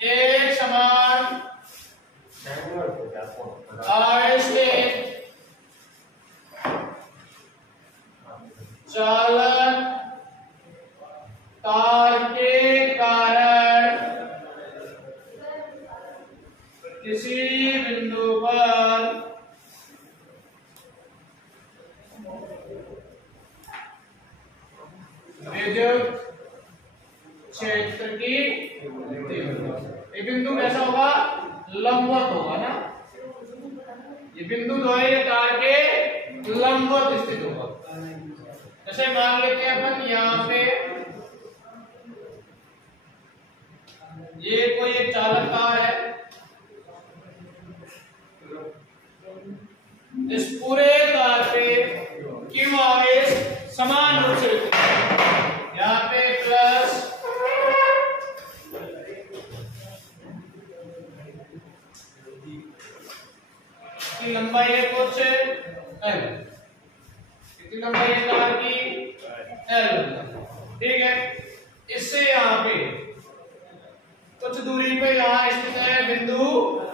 एक समान आवेश के चालक तार के कारण किसी बिंदु पर विद्युत क्षेत्र की ये बिंदु कैसा होगा? लंबवत होगा ना। ये बिंदु जो है ये तार के लंबवत स्थित होगा। जैसे मान लेते हैं अपन यहाँ पे ये कोई एक चालक तार है, इस पूरे तार पे क्यों आवेश समान रूप से वितरित है। यहाँ पे प्लस की लंबाई है कुछ L, कितनी लंबाई है तार की? L। ठीक है, इससे यहाँ पे कुछ दूरी पे यहाँ स्थित है बिंदु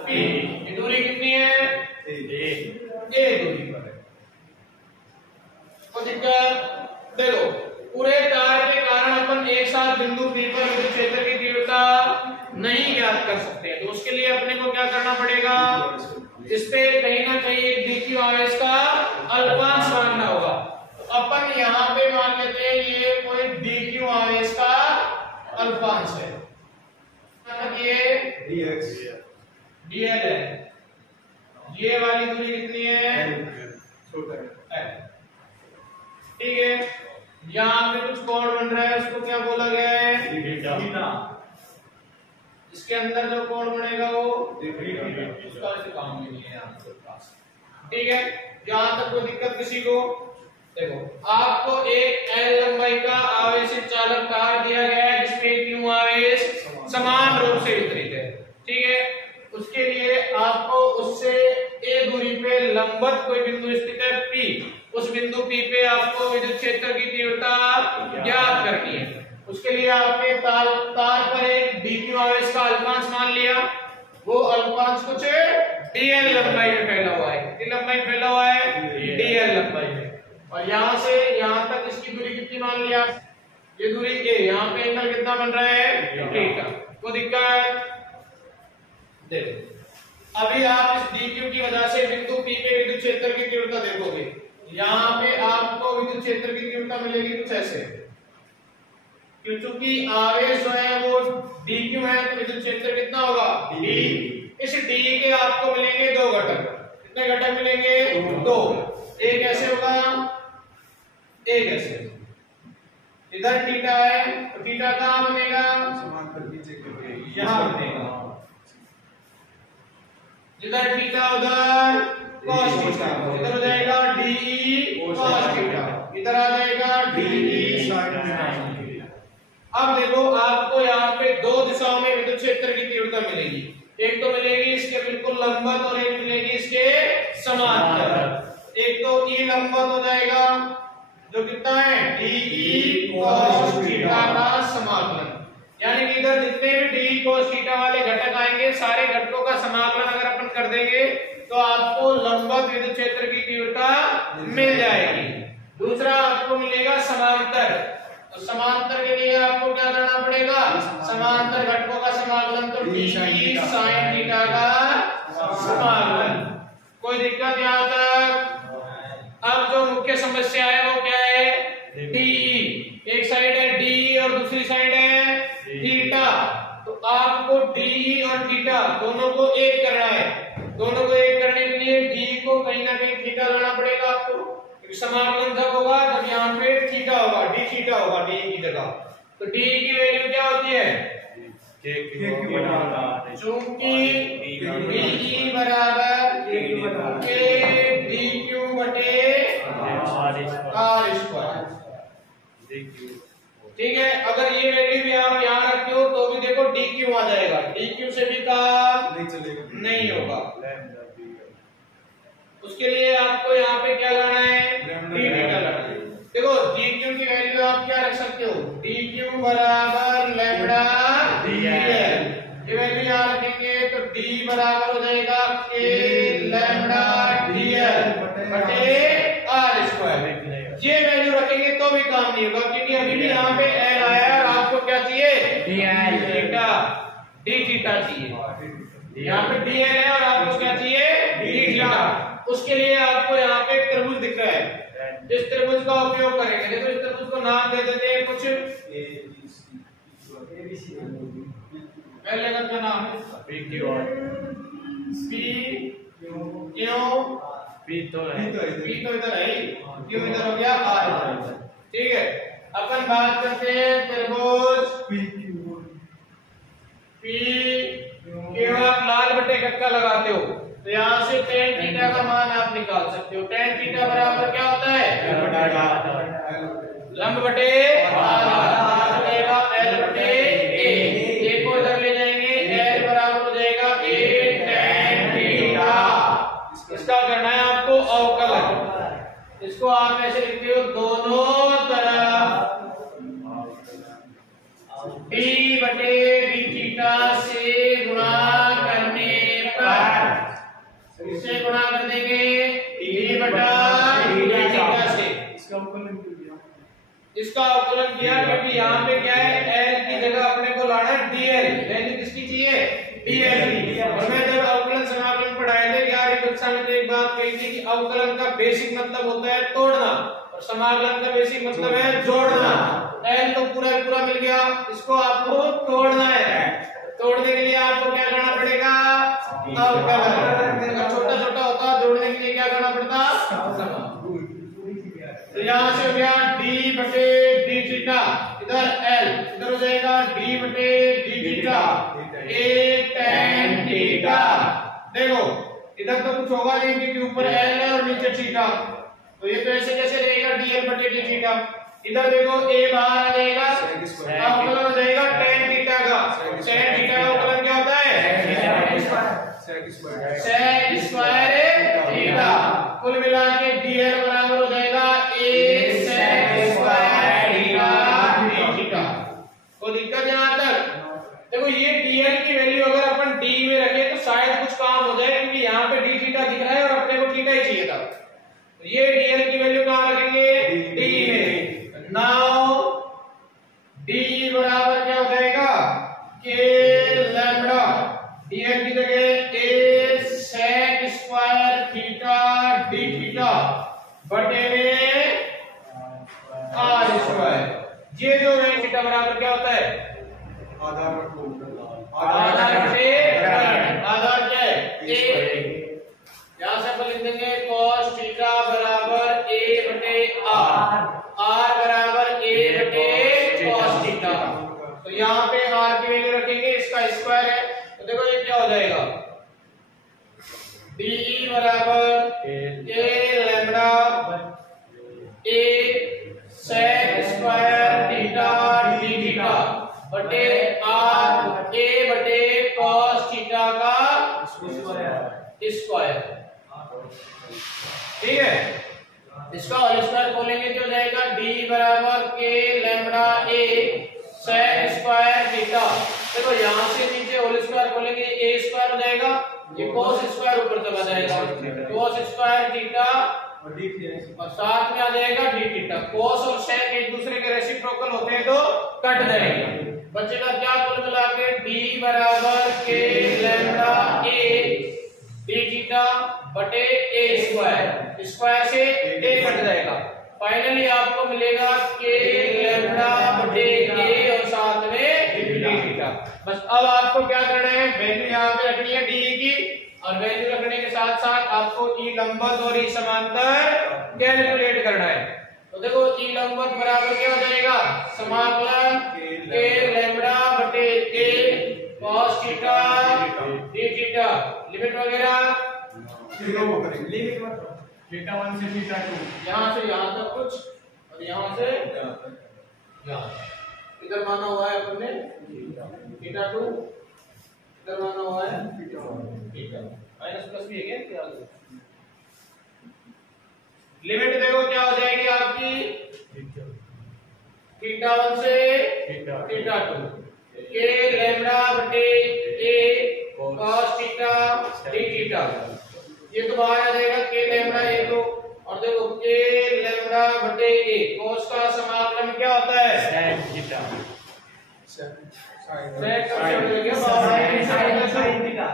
P। ये दूरी कितनी है? A दूरी पर है। तो दिक्कत देखो, पूरे तार के कारण अपन एक साथ बिंदु P पर विद्युत क्षेत्र की तीव्रता नहीं ज्ञात कर सकते। तो उसके लिए अपने को क्या करना पड़ेगा? इस पे कहीं ना कहीं एक dq आवेश का अल्पांश मानना होगा। तो अपन यहाँ पे मान लेते हैं ये कोई dq आवेश का अल्पांश है, ये dl है। ये वाली दूरी कितनी है? ठीक है, यहाँ पे कुछ कोण बन रहा है, उसको क्या बोला गया है? थीटा। इसके अंदर जो कोण बनेगा वो उसका काम नहीं है आपके पास। ठीक है, यहाँ तक कोई दिक्कत किसी को? देखो, आपको एक L लंबाई का आवेशित चालक तार दिया गया है जिसमें क्यों आवेश समान रूप से वितरित है। ठीक है, उसके लिए आपको उससे a दूरी पे लंबवत कोई बिंदु स्थित है P, उस बिंदु P पे आपको विद्युत क्षेत्र की तीव्रता ज्ञात करनी है। उसके लिए आपने तार पर एक dq आवेश का अल्पांश मान लिया। वो अल्पांश कुछ dl लंबाई में फैला हुआ है। कितनी लंबाई में फैला हुआ है? dl लंबाई में। और यहाँ से यहाँ तक इसकी दूरी कितनी मान लिया? ये दूरी a। यहाँ पे एंगल कितना बन रहा है? थीटा। वो दिक्कत देखो, अभी आप इस dq की वजह से बिंदु P पे विद्युत क्षेत्र की तीव्रता देखोगे। यहाँ पे आपको विद्युत क्षेत्र की तीव्रता मिलेगी कुछ ऐसे, क्योंकि आवेश जो है वो dq है, तो विद्युत क्षेत्र कितना होगा? d। इस d के आपको मिलेंगे दो घटक। कितने घटक मिलेंगे? दो। एक ऐसे होगा, एक ऐसे। इधर थीटा है, तो थीटा कहाँ बनेगा? यहाँ बनेगा। जिधर थीटा उधर cos थीटा, इधर हो जाएगा de cos थीटा, इधर आ जाएगा de sin थीटा। अब देखो, आपको यहाँ पे दो दिशाओं में विद्युत क्षेत्र की तीव्रता मिलेगी। एक तो मिलेगी इसके बिल्कुल लंबवत और एक मिलेगी इसके समांतर। एक तो E लंबवत हो जाएगा जो कितना है? de cos थीटा का समाकलन। यानी कि इधर जितने भी de cos थीटा वाले घटक आएंगे, सारे घटकों का समाकलन अगर अपन कर देंगे तो आपको लंबवत विद्युत क्षेत्र की तीव्रता मिल जाएगी। दूसरा आपको मिलेगा समांतर। तो समांतर के लिए आपको क्या करना पड़ेगा? समांतर घटकों का समाकलन, तो d sin थीटा का समाकलन। कोई दिक्कत यहाँ तक? अब जो मुख्य समस्या है वो क्या है? DE। एक साइड है DE और दूसरी साइड है थीटा। तो आपको DE और थीटा दोनों को एक करना है। दोनों को एक करने के लिए D को कहीं ना कहीं थीटा लाना पड़ेगा आपको, क्योंकि समाकलन तब होगा जब यहाँ पे थीटा होगा, d थीटा होगा DE की जगह। तो DE की वैल्यू क्या होती है? चूंकि DE बराबर k dq बटे r स्क्वायर। ठीक है, अगर ये वैल्यू भी आप यहाँ रखते हो तो भी देखो dq आ जाएगा, dq से भी काम नहीं होगा। उसके लिए आपको यहाँ पे क्या लाना है? d थीटा लाना है। देखो dq की वैल्यू आप क्या रख सकते हो? dq बराबर लैम्बडा d ये वैल्यू यहाँ रखेंगे तो d बराबर हो जाएगा k लैम्डा dl बटे r स्क्वायर। ये वैल्यू रखेंगे तो भी काम नहीं होगा क्योंकि अभी भी यहाँ पे l आया है और आपको क्या चाहिए dl थीटा d थीटा चाहिए। यहाँ पे dl है और आपको क्या चाहिए d थीटा। उसके लिए आपको यहाँ पे त्रिभुज दिख रहा है, इस त्रिभुज का उपयोग करेंगे। देखो इस त्रिभुज को नाम दे देते हैं कुछ, पहले का क्या नाम है p q p तो इधर है, q इधर हो गया r। ठीक है, अपन बात करते हैं त्रिभुज p q। आप लाल बटे कक्का लगाते हो तो यहाँ से tan थीटा का मान आप निकाल सकते हो। tan थीटा बराबर क्या होता है लंब बटे आधार बटेगा l बटे a को इधर ले जाएंगे, l बराबर हो जाएगा a tan थीटा। इसका करना है आपको अवकलन। इसको आप ऐसे लिखते हो दोनों तरफ d बटे d थीटा से गुणा करने पर, इससे गुणा कर देंगे d बटा d थीटा से। इसका अवकलन किया क्योंकि यहाँ पे क्या है l की जगह अपने को लाना है dl। वैल्यू किसकी चाहिए dl की। और मैं जब अवकलन समाकलन पढ़ाए थे 11वीं कक्षा में तो एक बात कही थी कि अवकलन का बेसिक मतलब होता है तोड़ना और समाकलन का बेसिक मतलब है जोड़ना। l तो पूरा पूरा मिल गया, इसको आपको तोड़ना है। तोड़ने के लिए आपको क्या करना पड़ेगा अवकलन। छोटा छोटा होता जोड़ने के लिए क्या करना पड़ता। तो यहाँ से हो गया d बटे d थीटा, इधर l इधर हो जाएगा d बटे d theta a tan theta. देखो इधर तो कुछ होगा नहीं क्योंकि ऊपर l है और नीचे थीटा, तो ये तो ऐसे कैसे रहेगा dl बटे d थीटा। इधर देखो a बाहर आ जाएगा, अवकलन हो जाएगा tan थीटा का। tan थीटा का अवकलन क्या होता है sec स्क्वायर थीटा। कुल मिला के dl बराबर हो जाएगा a sec square theta d theta. कोई दिक्कत यहाँ तक। देखो ये dl की वैल्यू अगर अपन d में रखें तो शायद कुछ काम हो जाए क्योंकि यहाँ पे d थीटा दिख रहा है और अपने को थीटा ही चाहिए था। तो ये dl की वैल्यू कहाँ रखेंगे d में। नाउ d बराबर क्या हो जाएगा k लैम्डा, dl की जगह a sec square theta d theta बटे में r स्क्वायर। ये जो है थीटा बराबर क्या होता है आधार बटे आधार क्या है a। यहाँ से अपन लिख देंगे cos थीटा बराबर a बटे r बराबर a बटे cos थीटा। तो यहाँ पे r की वैल्यू रखेंगे, इसका स्क्वायर है तो देखो ये क्या हो जाएगा de बराबर a lambda a sec square theta d theta बटे r a बटे cos थीटा का स्क्वायर। ठीक है, इसका होल स्क्वायर खोलेंगे तो हो जाएगा d बराबर k lambda a sec square theta. देखो यहाँ से नीचे होल स्क्वायर खोलेंगे a स्क्वायर हो जाएगा, ये cos स्क्वायर ऊपर चला जाएगा cos स्क्वायर थीटा और साथ में आ जाएगा d थीटा। cos और sec एक दूसरे के रेसिप्रोकल होते हैं तो कट जाएंगे। बचेगा क्या कुल मिला के d बराबर k lambda a d theta बटे a स्क्वायर, स्क्वायर से a कट जाएगा। फाइनली आपको मिलेगा k लैम्डा बटे a और साथ में d थीटा। बस अब आपको क्या करना है वैल्यू यहाँ पे रखनी है d की और वैल्यू रखने के साथ साथ आपको e लंबवत और e समांतर कैलकुलेट करना है। तो देखो e लंबवत बराबर क्या हो जाएगा समाकलन k लैम्डा बटे a cos theta d theta. Limit वगैरह लिमिट मत थीटा 1 से थीटा 2 यहाँ से यहाँ तक कुछ और यहाँ से यहाँ इधर माना हुआ है अपन ने थीटा 2, इधर माना हुआ है थीटा माइनस प्लस भी है क्या। लिमिट देखो क्या हो जाएगी आपकी थीटा 1 से थीटा 2 k लैम्डा बटे ए cos थीटा d थीटा। ये तो बाहर आ जाएगा k लैम्डा ए तो, और देखो k लैम्डा बटे ए cos का समाकलन क्या होता है sin थीटा sec का शब्द हो गया बाहर sin थीटा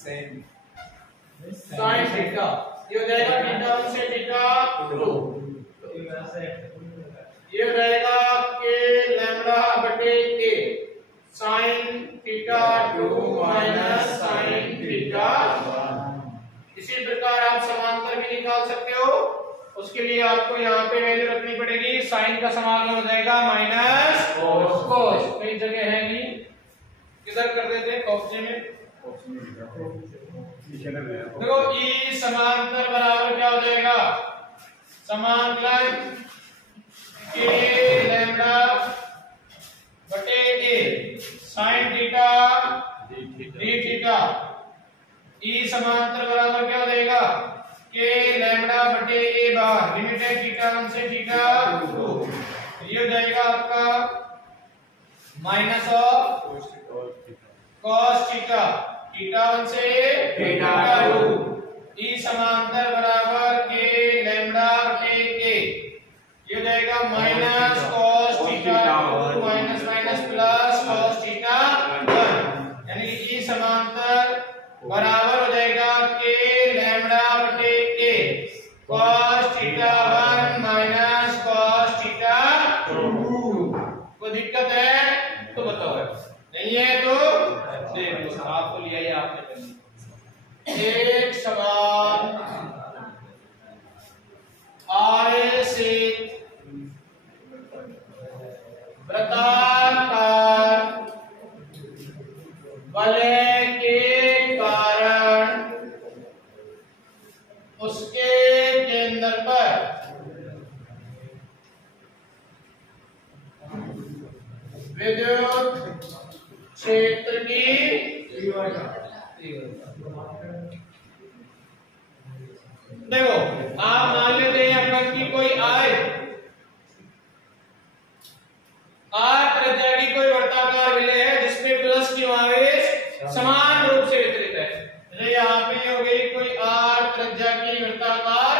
sin थीटा। ये हो जाएगा थीटा 1 से थीटा 2, ये हो जाएगा k लैम्डा बटे a sin theta 2 minus sin theta 1। इसी प्रकार आप समांतर भी निकाल सकते हो, उसके लिए आपको यहाँ पे वैल्यू रखनी पड़ेगी। साइन का समाकलन हो जाएगा माइनस cos, कई जगह है नहीं, किधर कर देते हैं कॉस्टे में। देखो ई समांतर बराबर क्या हो जाएगा, समाकलन k लैम्डा बटे a sin theta d theta. E समांतर बराबर क्या हो जाएगा k लैम्डा बटे a बार लिमिटेड थीटा 1 से थीटा 2। ये हो जाएगा आपका minus of cos theta theta 1 से थीटा 2। ई समांतर बराबर k लैम्डा बटे a, ये हो जाएगा minus cos theta 2 minus minus plus cos theta 1, यानी कि ई समांतर बराबर हो जाएगा k लैम्डा बटे a cos theta 1 minus cos theta 2। कोई दिक्कत है तो बताओ, नहीं है तो देख लो, आपको लिया ही आपने करनी। एक सवाल आय से वृत्ताकार वलय के कारण उसके केंद्र पर विद्युत क्षेत्र की देखो आप मान लेते हैं अगर की कोई आय त्रिज्या की कोई वर्ताकार विलय है जिसमें प्लस की आवेश समान रूप से वितरित है। जैसे यहाँ पे हो गई कोई आर त्रिज्या की वर्ताकार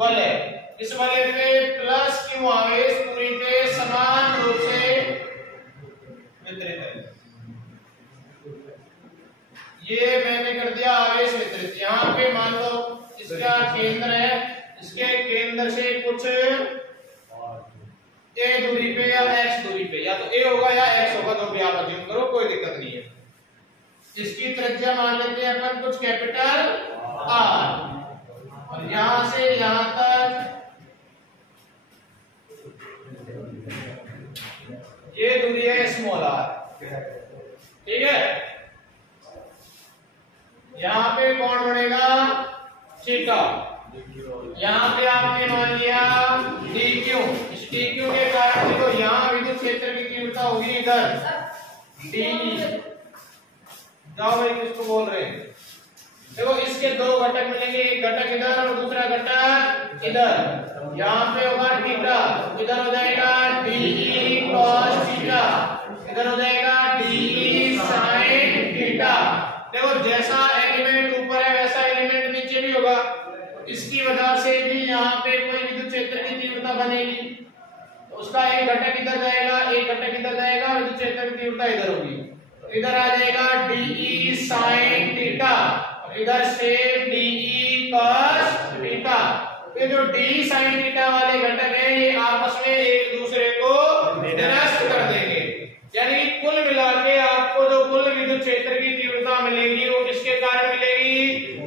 वलय, इस वलय पे प्लस क्यू आवेश पूरी पे समान रूप से वितरित है। ये मैंने कर दिया आवेश वितरित। यहाँ पे मान लो इसका केंद्र है, इसके केंद्र से कुछ a दूरी पे या x दूरी पे, या तो a होगा या x होगा, तो भी आप अज्यूम करो, कोई दिक्कत नहीं है। इसकी त्रिज्या मान लेते हैं अपन कुछ कैपिटल R, और यहां से यहां तक ये दूरी है स्मॉल r, ठीक है। यहां पे कौन बनेगा थीटा, यहाँ पे आपने मान लिया dq, इस dq के कारण देखो यहाँ विद्युत क्षेत्र की तीव्रता होगी इधर de। जाओ भाई किसको बोल रहे हैं, देखो इसके दो घटक मिलेंगे, एक घटक इधर और दूसरा घटक इधर। यहाँ पे होगा थीटा, इधर हो जाएगा de cos थीटा, इधर हो जाएगा de sin थीटा। देखो जैसा एलिमेंट ऊपर है वैसा एलिमेंट नीचे भी होगा, इसकी वजह से भी यहाँ पे कोई विद्युत क्षेत्र की तीव्रता बनेगी। तो उसका एक घटक इधर जाएगा, एक घटक इधर जाएगा, विद्युत क्षेत्र की तीव्रता इधर होगी, तो इधर आ जाएगा de sin थीटा और इधर से de cos थीटा। ये जो de sin थीटा वाले घटक हैं ये आपस में एक दूसरे को निरस्त कर देंगे, यानी कुल मिला के आपको जो कुल विद्युत क्षेत्र की तीव्रता मिलेगी वो किसके कारण मिलेगी,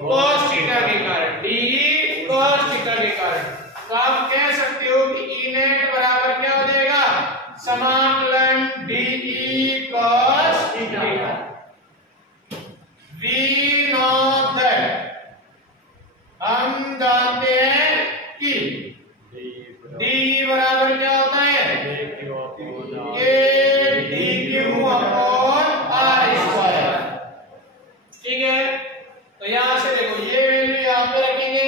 cos थीटा के कारण, de cos थीटा के कारण। तो आप कह सकते हो कि E नेट बराबर क्या हो जाएगा, समाकलन de cos theta. We know that, हम जानते हैं कि D बराबर क्या होता है, ये dq अपॉन r स्क्वायर, ठीक है। तो यहां से देखो ये वैल्यू यहां पे रखेंगे,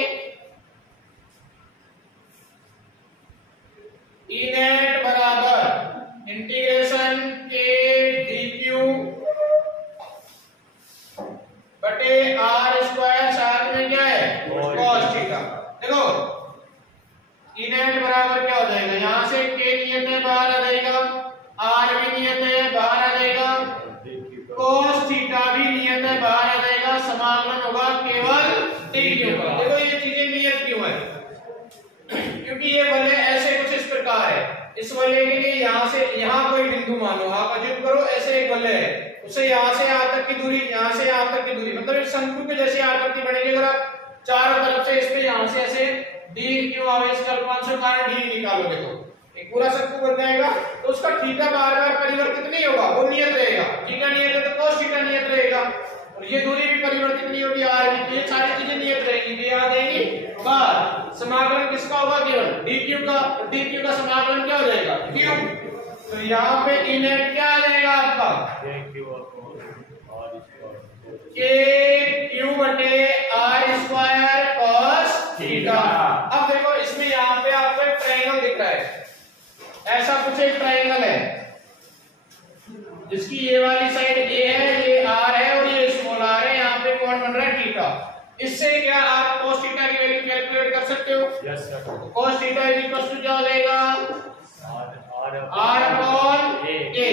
E नेट बराबर इंटीग्रेशन k इस वलय के यहाँ से यहाँ कोई बिंदु मानो, आप अज्यूम करो ऐसे एक वलय है, उसे यहाँ से यहाँ तक की दूरी, यहाँ से यहाँ तक की दूरी, मतलब एक शंकु के जैसी आकृति बनेगी। अगर आप चारों तरफ से इस पे यहाँ से ऐसे डी क्यू आवेश का अल्पांश कारण डी निकालोगे तो एक पूरा शंकु बन जाएगा। तो उसका थीटा बार बार परिवर्तित नहीं होगा, वो नियत रहेगा। थीटा नियत है तो cos थीटा नियत रहेगा, और ये दूरी भी परिवर्तित नहीं होगी, आर की। ये सारी चीजें नियत रहेंगी, ये आ जाएगी बार। समाकलन किसका होगा? केवल dq का। dq का समाकलन क्या हो जाएगा? q। तो यहाँ पे इनेट क्या आ जाएगा आपका? q बटे r स्क्वायर cos थीटा। अब देखो इसमें यहाँ पे आपको एक ट्रायंगल दिख रहा है, ऐसा कुछ एक ट्रायंगल है जिसकी ये वाली साइड a है, ये r है और ये स्मॉल r है, यहाँ पे कौन बन रहा है? थीटा। इससे क्या आप cos थीटा की वैल्यू कैलकुलेट कर सकते हो? Yes sir. तो cos theta is equal to क्या हो जाएगा? r upon a।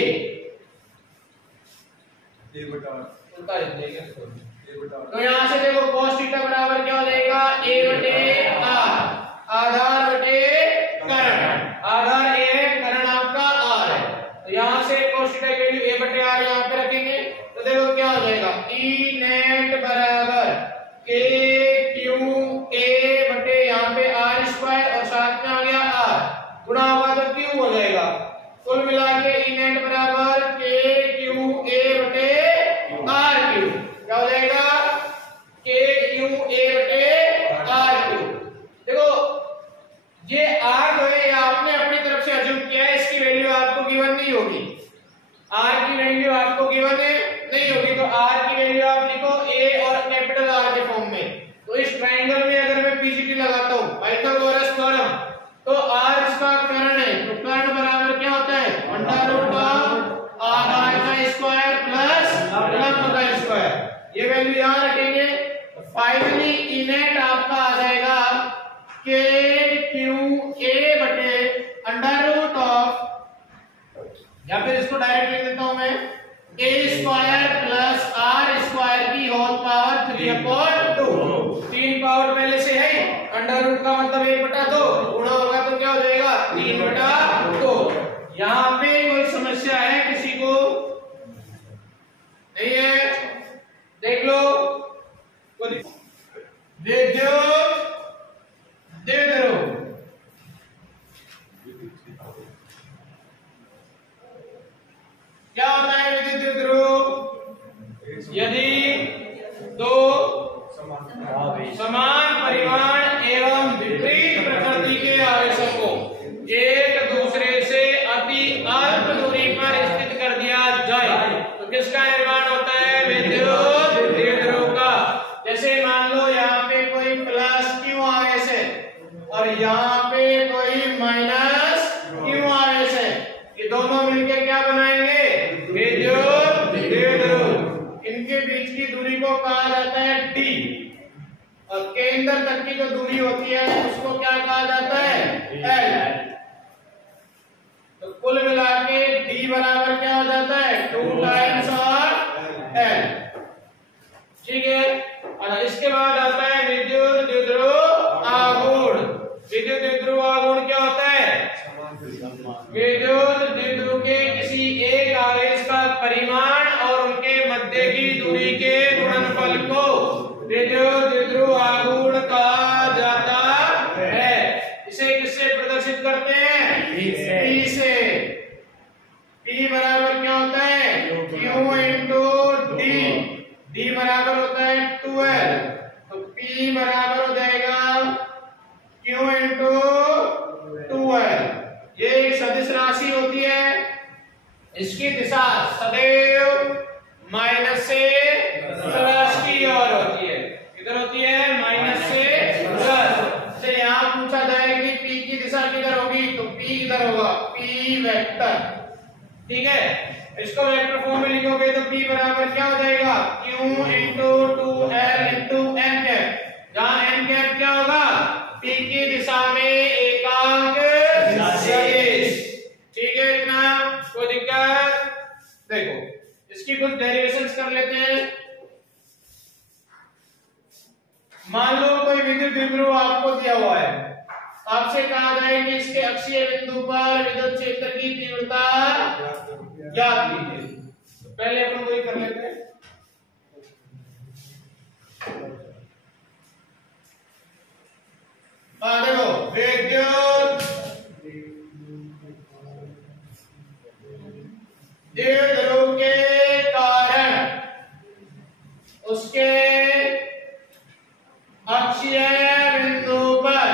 उल्टा लिख देंगे तो यहाँ से देखो cos थीटा बराबर क्या हो जाएगा? a बटे r, आधार बटे कर्ण। आधार a है, कर्ण आपका r है, तो यहाँ से cos थीटा की वैल्यू a बटे r यहाँ पे रखेंगे। तो देखो क्या हो जाएगा? E नेट बराबर k q a बटे यहाँ पे r स्क्वायर और साथ में आ गया r, गुणा होगा तो q हो जाएगा। कुल मिला के E नेट बराबर k q a बटे r q, क्या हो जाएगा? k q a बटे r q। देखो ये r जो है ये आपने अपनी तरफ से अज्यूम किया है, इसकी वैल्यू आपको गिवन नहीं होगी, r की वैल्यू आपको गिवन नहीं होगी। तो r की वैल्यू आप लिखो a और कैपिटल R के फॉर्म में। तो इस ट्रायंगल में अगर मैं पीजीटी लगाता हूं, पाइथागोरस थ्योरम, तो r इसका कर्ण है, तो कर्ण बराबर क्या होता है? अंडर रूट ऑफ r का स्क्वायर प्लस लंब का स्क्वायर। ये वैल्यू यहां रखेंगे। फाइनली इनेट आपका आ जाएगा k q a बटे अंडर रूट ऑफ, या फिर इसको डायरेक्ट लिख देता हूं मैं, a square plus r square की होल पावर 3/2। 3 पावर पहले से है, अंडर रूट का मतलब 1/2, गुणा होगा तो क्या हो जाएगा? 3/2। यहाँ पे कोई समस्या है किसी को? नहीं है? देख लो, विद्युत द्विध्रुव क्या होता है? विद्युत द्विध्रुव यदि दो समान परिमाण एवं विपरीत प्रकृति के आवेशों को एक दूसरे से अति अल्प दूरी पर स्थित कर दिया जाए तो किसका निर्माण होता है? विद्युत द्विध्रुव का। जैसे मान लो यहाँ पे कोई प्लस क्यू आवेश है और यहाँ पे कोई माइनस क्यू आवेश है, ये दोनों मिलकर क्या बनाएंगे? विद्युत द्विध्रुव। इनके बीच की दूरी को कहा जाता है d, और केंद्र तक की जो दूरी होती है उसको क्या कहा जाता है? l। तो कुल मिला के d बराबर क्या हो जाता है? 2 टाइम्स और l। ठीक है, और इसके बाद आता है विद्युत द्विध्रुव आघूर्ण। विद्युत द्विध्रुव आघूर्ण क्या होता है? विद्युत द्विध्रुव के किसी एक आवेश का परिमाण और उनके मध्य की दूरी के गुणनफल को विद्युत द्विध्रुव आघूर्ण कहा जाता है। इसे किससे प्रदर्शित करते हैं? P से। P बराबर क्या होता है? Q into D। D बराबर होता है 12, तो P बराबर हो जाएगा Q इंटू 12। ये एक सदिश राशि होती है, इसकी दिशा सदैव माइनस से प्लस की ओर होती है। किधर होती है? माइनस से प्लस। से यहाँ पूछा जाए कि P की दिशा किधर होगी, तो P किधर होगा? P vector. ठीक है, इसको वेक्टर फॉर्म में लिखोगे तो P बराबर क्या हो जाएगा? Q into 2L into n cap, जहाँ n कैप क्या होगा? P की दिशा में एकांक सदिश। ठीक है, इतना कोई दिक्कत? देखो इसकी कुछ डेरिवेशंस कर लेते हैं। मान लो कोई विद्युत द्विध्रुव आपको दिया हुआ है, आपसे कहा जाए कि इसके अक्षीय बिंदु पर विद्युत क्षेत्र की तीव्रता ज्ञात कीजिए। तो पहले अपन वही कर लेते हैं। देखो विद्युत द्विध्रुव के कारण उसके अक्षीय बिंदु पर,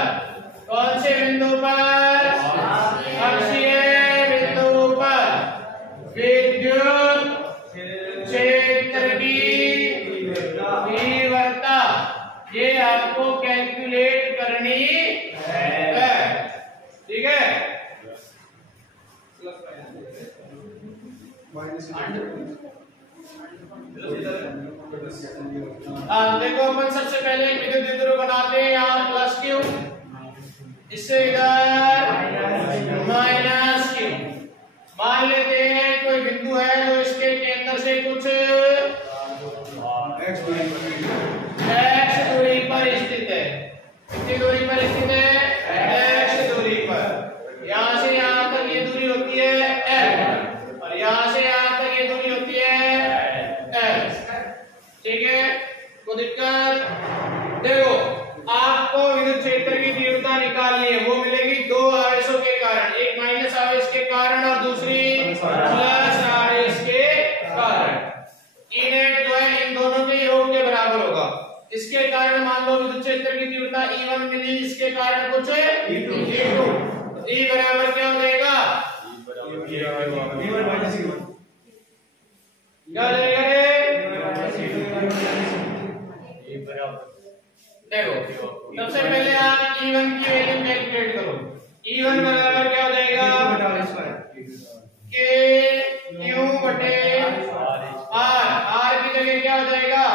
कौन से बिंदु पर? अक्षीय बिंदु पर विद्युत क्षेत्र की तीव्रता ये आपको कैलकुलेट करनी है। ठीक है, देखो अपन सबसे पहले विद्युत द्विध्रुव बनाते हैं। यहाँ प्लस क्यू, इससे इधर माइनस क्यू। मान लेते हैं कोई बिंदु है जो इसके केंद्र से कुछ x दूरी पर स्थित है। कितनी दूरी पर स्थित है? x दूरी पर। यहाँ से यहाँ तक ये दूरी होती है l और यहाँ से यहाँ तक ये दूरी होती है l। ठीक है, तो दिक्कत देखो, आपको विद्युत क्षेत्र की तीव्रता निकालनी है। वो मिलेगी दो आवेशों के कारण, एक माइनस आवेश के कारण और दूसरी प्लस आवेश के कारण। ई नेट जो है इन दोनों के योग के बराबर होगा। इसके कारण मान लो विद्युत क्षेत्र की तीव्रता E1 मिली, इसके कारण कुछ E2। E बराबर क्या हो जाएगा? क्या हो जाएगा रे? देखो सबसे पहले आप E1 की वैल्यू कैलकुलेट करो। E1 बराबर क्या हो जाएगा? K Q बटे R की जगह क्या हो जाएगा?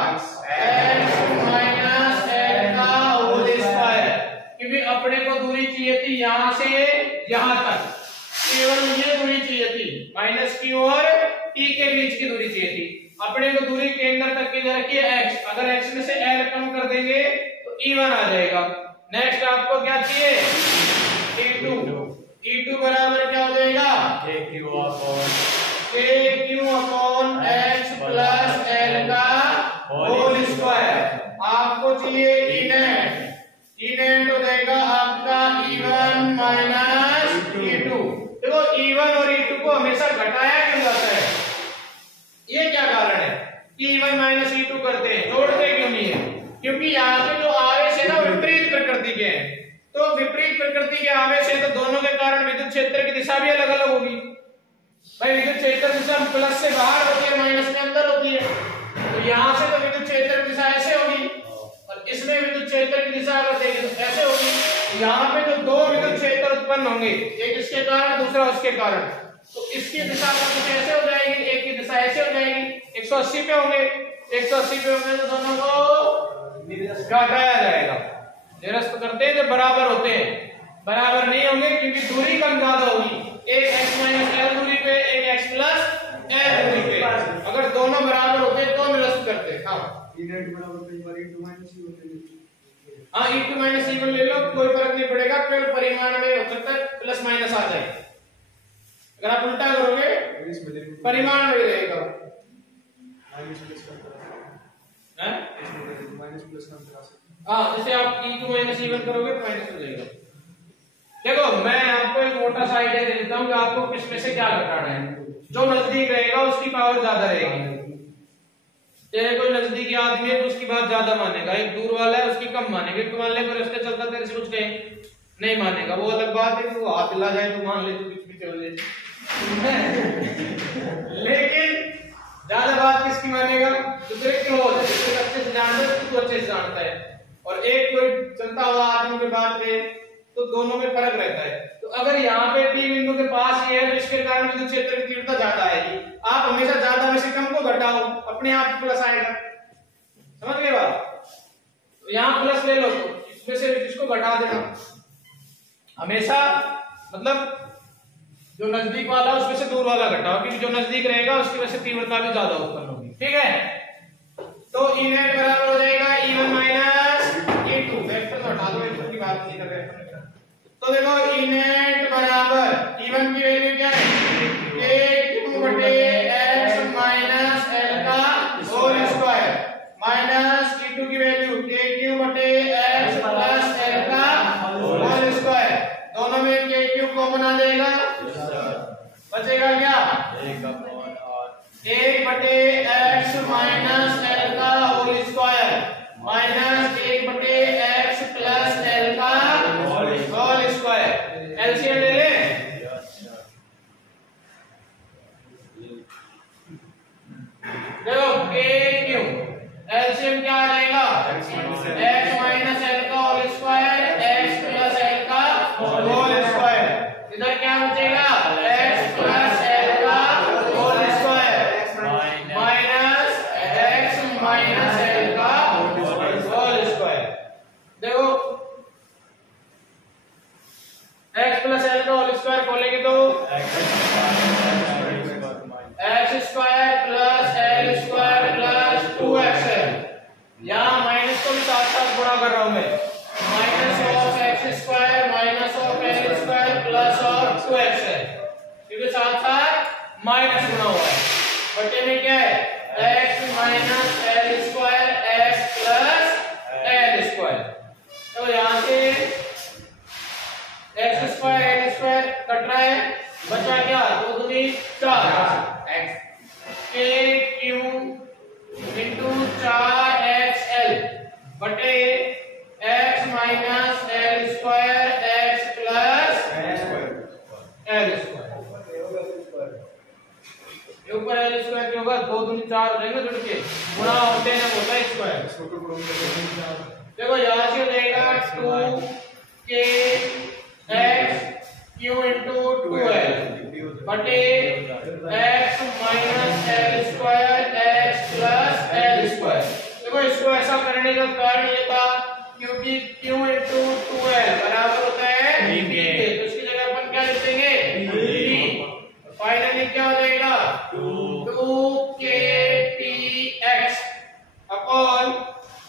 X माइनस L का होल स्क्वायर। क्योंकि अपने को दूरी चाहिए थी यहाँ से यहाँ तक, केवल ये दूरी चाहिए थी, माइनस Q और T के बीच की दूरी चाहिए थी। अपने को दूरी केंद्र तक की रखी है x। अगर x में से L कम कर देंगे तो E1 आ जाएगा। नेक्स्ट आपको क्या चाहिए? E2 बराबर क्या हो जाएगा? KQ upon x plus L का होल स्क्वायर। आपको चाहिए E नेट हो जाएगा आपका E1 माइनस E2। देखो E1 और E2 को हमेशा घटाया क्यों जाता है? ये क्या कारण है कि E1 माइनस E2 करते हैं, जोड़ते क्यों नहीं है? क्योंकि यहाँ पे जो आवेश है ना विपरीत प्रकृति के हैं। तो विपरीत प्रकृति के आवेश है तो दोनों के कारण विद्युत क्षेत्र की दिशा भी अलग अलग होगी। भाई विद्युत क्षेत्र दिशा प्लस से बाहर होती है, माइनस में अंदर होती है। तो यहाँ से तो विद्युत क्षेत्र की दिशा ऐसे होगी और इसमें विद्युत क्षेत्र की दिशा अगर देखें तो ऐसे होगी। यहाँ पे जो दो विद्युत क्षेत्र उत्पन्न होंगे, एक इसके कारण दूसरा उसके कारण, तो इसकी दिशा कुछ ऐसे हो जाएगी, एक की दिशा ऐसे हो जाएगी। 180 पे होंगे, 180 पे होंगे तो दोनों को घटाया जाएगा। निरस्त करते हैं जब बराबर होते हैं, बराबर नहीं होंगे क्योंकि दूरी कम ज्यादा होगी। एक x माइनस L दूरी पे, एक x प्लस L दूरी पे। अगर दोनों बराबर होते तो निरस्त करते। हाँ E2 माइनस E1 ले लो, कोई फर्क नहीं पड़ेगा, केवल परिमाण में हो सकता है प्लस माइनस आ जाए। अगर आप उल्टा करोगे परिमाण में रहेगा। हाँ, जैसे आप E2 माइनस E1 करोगे तो माइनस हो जाएगा। देखो मैं आपको एक मोटा सा आइडिया दे देता हूँ कि आपको किस में से क्या घटाना है। जो नजदीक रहेगा उसकी पावर ज्यादा रहेगी। तेरे कोई नजदीकी आदमी है तो उसकी बात ज्यादा मानेगा, एक दूर वाला है उसकी कम मानेगा। एक मान ले कोई रास्ते चलता तेरे से कुछ कहे नहीं मानेगा, वो अलग बात है कि वो हाथ हिला जाए तो मान ले, तो बीच में चल जाए। लेकिन ज्यादा बात किसकी मानेगा? जो तेरे क्लोज है, जिसको अच्छे से जानता है, उसको अच्छे से जानता है। और एक कोई चलता हुआ आदमी की बात है तो दोनों में फर्क रहता है। तो अगर यहाँ पे P बिंदु के पास ये है तो इसके कारण विद्युत क्षेत्र की तीव्रता ज्यादा आएगी। आप हमेशा ज्यादा में से कम को घटाओ, अपने आप प्लस आएगा। समझ गए बात? तो यहाँ प्लस ले लो, इसमें से इसको घटा देना हमेशा, मतलब जो नजदीक वाला उसमें से दूर वाला घटाओ, क्योंकि जो नजदीक रहेगा उसकी वजह से तीव्रता भी ज्यादा उत्पन्न होगी। ठीक है, तो E नेट बराबर हो जाएगा E1 माइनस E2। वेक्टर तो हटा दो, वेक्टर की बात नहीं कर रहे। तो देखो ई नेट बराबर E1 की वैल्यू क्या है KQ बटे X माइनस L का होल स्क्वायर माइनस E2 की वैल्यू KQ बटे X प्लस L का होल स्क्वायर। दोनों में KQ कॉमन आ जाएगा, बचेगा क्या 1 बटे X माइनस L का होल स्क्वायर माइनस 1 बटे X प्लस L का होल स्क्वायर। एलसीएम ले ले, देखो KQ एलसीएम क्या आ जाएगा X माइनस L का whole square X plus L का होल स्क्वायर। इधर क्या बचेगा X प्लस L का whole square minus X minus L का होल स्क्वायर। देखो X प्लस L का होल स्क्वायर खोलेंगे तो X square plus L square plus 2XL, यहाँ माइनस को भी साथ साथ गुणा कर रहा हूं मैं, minus of X square minus of L square plus of 2XL, क्योंकि साथ साथ माइनस गुणा हुआ है। बटे में क्या है X minus L square X plus L square. तो यहाँ से X square L square cut रहा है, बचा क्या 2 दूनी 4 KQ इंटू 4XL बटे X minus L square X plus L square. ऊपर L स्क्वायर क्या होगा 2 दूनी 4 हो जाएंगे जुड़ के, गुणा होते हैं होता है स्क्वायर। देखो यहाँ से हो जाएगा 2KXQ इंटू 2L बटे X minus L square X plus L square. देखो इसको ऐसा करने का कारण ये था क्योंकि Q इंटू 2L बराबर होता है DK, तो इसकी जगह अपन क्या लिख देंगे D। फाइनली क्या हो जाएगा 2KPX upon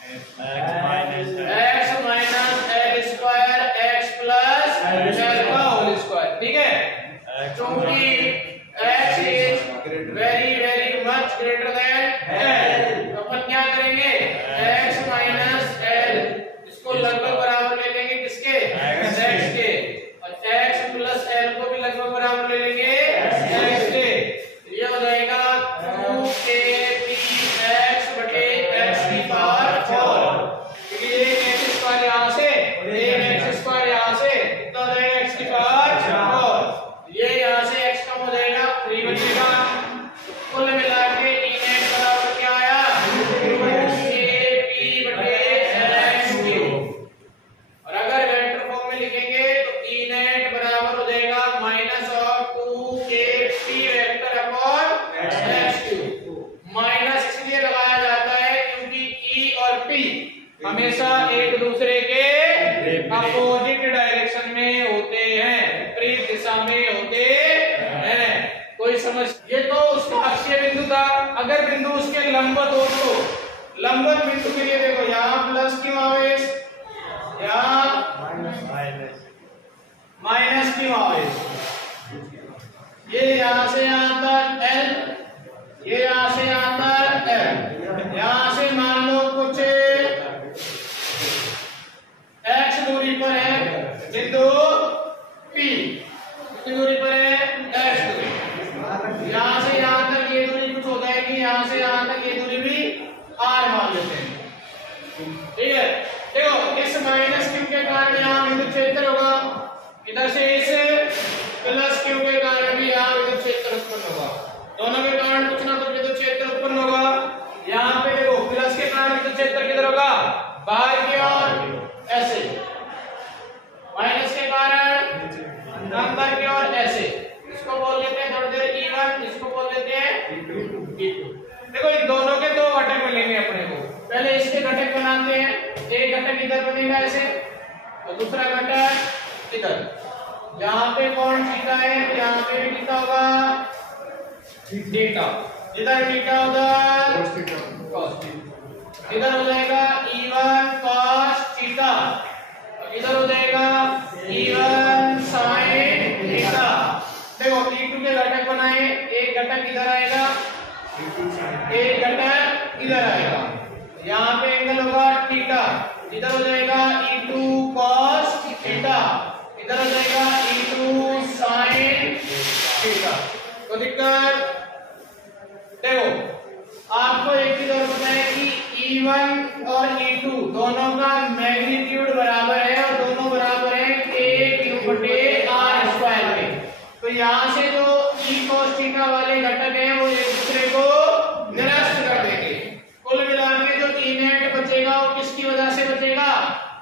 X minus L square X plus L का होल स्क्वायर। ठीक है, क्योंकि X is very much greater than L, तो अपन क्या करेंगे X माइनस L इसको लगभग बराबर ले लेंगे किसके X के, और X प्लस L को भी लगभग बराबर ले लेंगे X के। ये हो जाएगा 2KPX बटे X की पावर 4, क्योंकि एक X स्क्वायर यहाँ से एक X स्क्वायर यहाँ से कितना हो जाएगा X की पावर 4, ये यहाँ से X कम हो जाएगा 3 बचेगा। कुल मिला के E नेट बराबर क्या आया 2KP बटे XQ, और अगर वेक्टर फॉर्म में लिखेंगे तो E नेट बराबर हो जाएगा minus of 2KP vector upon XQ। Minus इसलिए लगाया जाता है क्योंकि E और P हमेशा एक दूसरे के अपोजिट डायरेक्शन में होते हैं, विपरीत दिशा में होते हैं। कोई समझ, ये तो उसका अक्षीय बिंदु था। अगर बिंदु उसके लंबवत हो तो लंबवत बिंदु के लिए देखो यहाँ प्लस क्यों आवेश, यहाँ माइनस क्यों आवेश, ये यहाँ से यहाँ तक L, ये यहाँ से यहाँ तक L, यहाँ से मान लो कुछ X दूरी पर है बिंदु P, कितनी दूरी पर है X दूरी, यहाँ से यहाँ तक ये दूरी कुछ हो जाएगी, यहाँ से यहाँ तक ये दूरी भी R मान लेते हैं। ठीक है, देखो इस माइनस क्यू के कारण यहाँ बिंदु क्षेत्र होगा, इधर से इस प्लस क्यू के कारण भी यहाँ विद्युत क्षेत्र उत्पन्न होगा, दोनों के कारण कुछ ना कुछ विद्युत क्षेत्र उत्पन्न होगा। यहाँ पे देखो प्लस के कारण विद्युत क्षेत्र किधर होगा बाहर की ओर ऐसे, माइनस के कारण अंदर की ओर ऐसे, इसको बोल देते हैं थोड़ी देर E1, इसको बोल देते हैं E2। देखो इन दोनों के दो घटक मिलेंगे अपने को, पहले इसके घटक बनाते हैं, एक घटक इधर बनेगा ऐसे और दूसरा घटक इधर। यहाँ पे कौन थीटा है, यहाँ पे भी थीटा होगा, थीटा इधर थीटा उधर cos थीटा, इधर हो जाएगा E1 cos थीटा, इधर हो जाएगा E1 sin थीटा। देखो E2 के घटक बनाए, एक घटक इधर आएगा, एक घटक इधर आएगा, यहाँ पे एंगल होगा थीटा, इधर हो जाएगा E2 cos थीटा, इधर हो जाएगा E2 sin थीटा। तो दिक्कत देखो, आपको एक चीज और पता है कि E1 और E2 दोनों का मैग्नीट्यूड बराबर है और दोनों बराबर है K/r² में। तो यहाँ से जो E cos थीटा वाले घटक हैं वो एक दूसरे को निरस्त कर देंगे। कुल मिला के जो E नेट बचेगा वो किसकी वजह से बचेगा?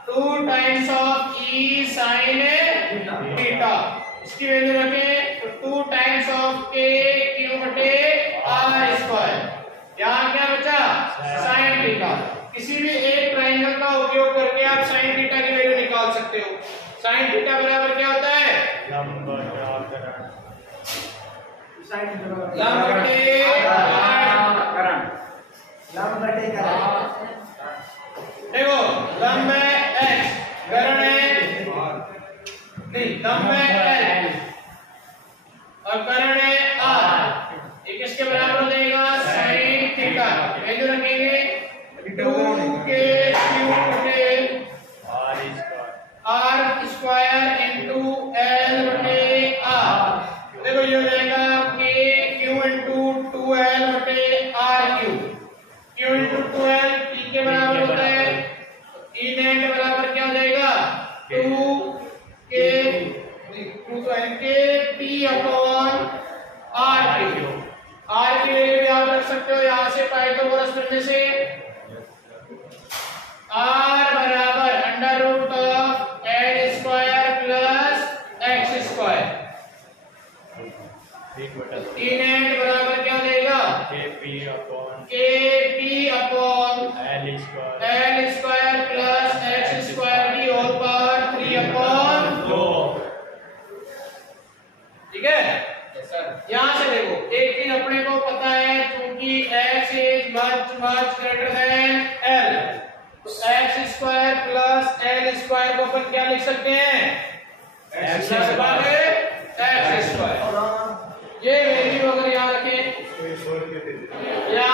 2 times of E sin theta. इसकी वैल्यू रखें तो 2 टाइम्स ऑफ K/r²। यहाँ क्या बचा? sin theta. किसी भी एक ट्रायंगल का उपयोग करके आप sin थीटा की वैल्यू निकाल सकते हो। sin थीटा बराबर क्या होता है? लंब बटे देखो, लंब है x, करण है नहीं, लंब है l और करण है r। ये किसके बराबर हो जाएगा? sin theta. वैल्यू रखेंगे 2k q r square into l बटे r। देखो ये हो जाएगा k q इनटू 2l बटे r cube. q into 2l p के बराबर होता है। E नेट बराबर क्या हो जाएगा? 2k p upon r cube. r की वैल्यू भी आप रख सकते हो यहाँ से पाइथागोरस करने से। r बराबर under root of l square plus x square. E net बराबर क्या हो जाएगा? kp upon l square plus x square की होल पावर 3 अपॉन 2। ठीक है, यहाँ से देखो एक चीज अपने को पता है, क्योंकि x is much much greater than l, तो x square plus l square को अपन क्या लिख सकते हैं? x square. ये वैल्यू अगर यहाँ रखें, या